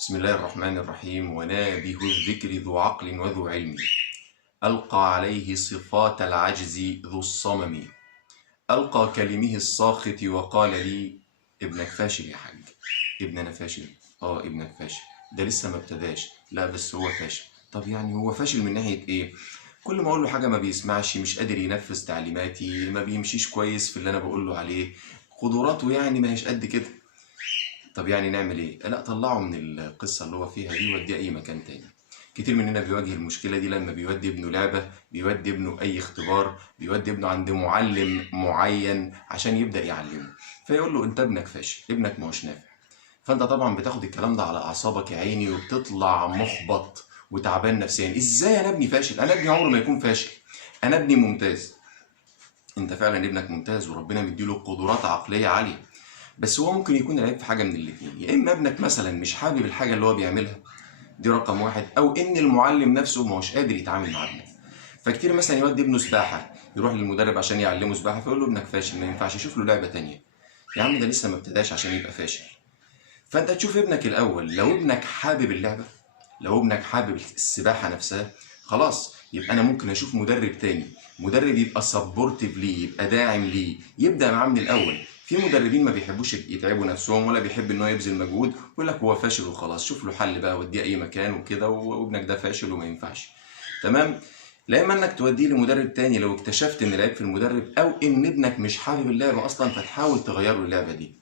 بسم الله الرحمن الرحيم. ونابه الذكر ذو عقل وذو علم، ألقى عليه صفات العجز ذو الصمم، ألقى كلمه الساخط وقال لي ابنك فاشل يا حاج. ابننا فاشل؟ ابنك فاشل. ده لسه ما ابتداش. لا بس هو فاشل. طب يعني هو فاشل من ناحية ايه؟ كل ما اقول له حاجة ما بيسمعش، مش قادر ينفذ تعليماتي، ما بيمشيش كويس في اللي انا بقول له عليه، قدراته يعني ما هيش قد كده. طب يعني نعمل ايه؟ لا، طلعه من القصه اللي هو فيها دي وديه اي مكان تاني. كتير مننا بيواجه المشكله دي لما بيودي ابنه لعبه، بيودي ابنه اي اختبار، بيودي ابنه عند معلم معين عشان يبدا يعلمه، فيقول له انت ابنك فاشل، ابنك ما هوش نافع. فانت طبعا بتاخد الكلام ده على اعصابك يا عيني، وبتطلع محبط وتعبان نفسيا. ازاي انا ابني فاشل؟ انا ابني عمره ما يكون فاشل، انا ابني ممتاز. انت فعلا ابنك ممتاز وربنا مديله قدرات عقليه عاليه، بس هو ممكن يكون العيب في حاجه من الاتنين: يا اما ابنك مثلا مش حابب الحاجه اللي هو بيعملها، دي رقم واحد، او ان المعلم نفسه ما هوش قادر يتعامل مع ابنك. فكتير مثلا يودي ابنه سباحه، يروح للمدرب عشان يعلمه سباحه فيقول له ابنك فاشل ما ينفعش، شوف له لعبه تانيه. يا عم ده لسه ما ابتداش عشان يبقى فاشل. فانت تشوف ابنك الاول، لو ابنك حابب اللعبه، لو ابنك حابب السباحه نفسها، خلاص يبقى انا ممكن اشوف مدرب تاني، مدرب يبقى سبورتيف ليه، يبقى داعم ليه، يبدا معاه من الاول. في مدربين ما بيحبوش يتعبوا نفسهم، ولا بيحب ان هو يبذل مجهود، يقول لك هو فاشل وخلاص، شوف له حل بقى وديه اي مكان وكده، وابنك ده فاشل وما ينفعش. تمام. لا، اما انك توديه لمدرب تاني لو اكتشفت ان العيب في المدرب، او ان ابنك مش حابب اللعبه اصلا فتحاول تغير له اللعبه دي.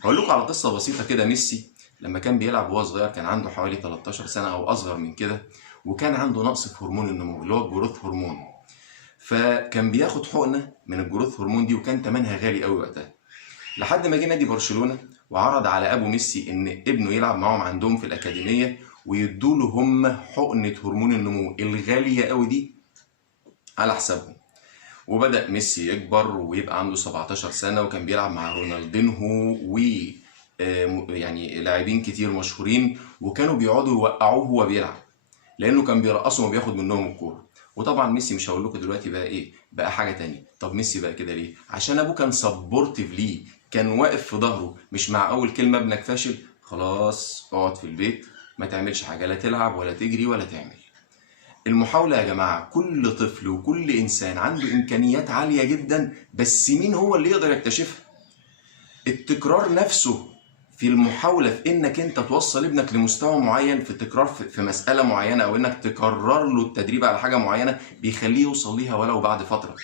هقول لكم على قصه بسيطه كده. ميسي لما كان بيلعب وهو صغير، كان عنده حوالي 13 سنه او اصغر من كده، وكان عنده نقص في هرمون النمو اللي هو الجروث هرمون. فكان بياخد حقنه من الجروث هرمون دي، وكان ثمنها غالي قوي وقتها. لحد ما جه نادي برشلونه وعرض على ابو ميسي ان ابنه يلعب معاهم عندهم في الاكاديميه، ويدوا له هم حقنه هرمون النمو الغاليه قوي دي على حسابهم. وبدأ ميسي يكبر ويبقى عنده 17 سنة، وكان بيلعب مع رونالدينهو و يعني لاعبين كتير مشهورين، وكانوا بيقعدوا يوقعوه وهو بيلعب لأنه كان بيرقصهم وبياخد منهم الكورة. وطبعا ميسي مش هقول لكم دلوقتي بقى ايه، بقى حاجة تانية. طب ميسي بقى كده ليه؟ عشان ابوه كان سبورتيف ليه، كان واقف في ظهره، مش مع اول كلمة ابنك فاشل خلاص اقعد في البيت ما تعملش حاجة، لا تلعب ولا تجري ولا تعمل. المحاولة يا جماعة، كل طفل وكل إنسان عنده إمكانيات عالية جدا، بس مين هو اللي يقدر يكتشفها؟ التكرار نفسه في المحاولة، في إنك أنت توصل ابنك لمستوى معين في التكرار في مسألة معينة، أو إنك تكرر له التدريب على حاجة معينة، بيخليه يوصل ليها ولو بعد فترة،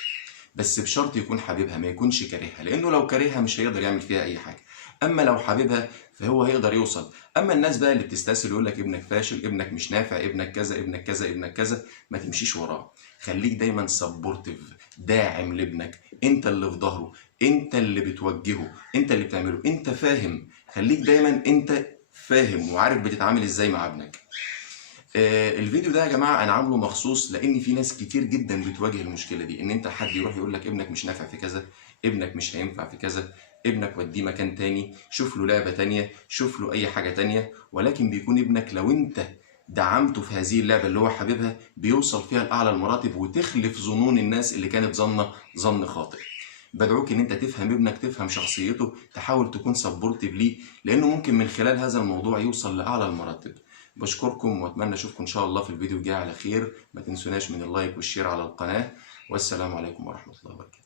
بس بشرط يكون حاببها، ما يكونش كارهها، لأنه لو كارهها مش هيقدر يعمل فيها أي حاجة. أما لو حاببها فهو هيقدر يوصل. أما الناس بقى اللي بتستسهل يقول لك ابنك فاشل، ابنك مش نافع، ابنك كذا، ابنك كذا، ابنك كذا، ما تمشيش وراه. خليك دايما سبورتيف، داعم لابنك، انت اللي في ظهره، انت اللي بتوجهه، انت اللي بتعمله، انت فاهم. خليك دايما انت فاهم وعارف بتتعامل ازاي مع ابنك. الفيديو ده يا جماعه انا عامله مخصوص لان في ناس كتير جدا بتواجه المشكله دي، ان انت حد يروح يقول لك ابنك مش نافع في كذا، ابنك مش هينفع في كذا، ابنك وديه مكان تاني، شوف له لعبه تانيه، شوف له اي حاجه تانيه. ولكن بيكون ابنك لو انت دعمته في هذه اللعبه اللي هو حاببها، بيوصل فيها لاعلى المراتب وتخلف ظنون الناس اللي كانت ظنه ظن خاطئ. بدعوك ان انت تفهم ابنك، تفهم شخصيته، تحاول تكون سبورتيف ليه، لانه ممكن من خلال هذا الموضوع يوصل لاعلى المراتب. بشكركم واتمنى اشوفكم ان شاء الله في الفيديو الجاي على خير. ما تنسوناش من اللايك والشير على القناة، والسلام عليكم ورحمة الله وبركاته.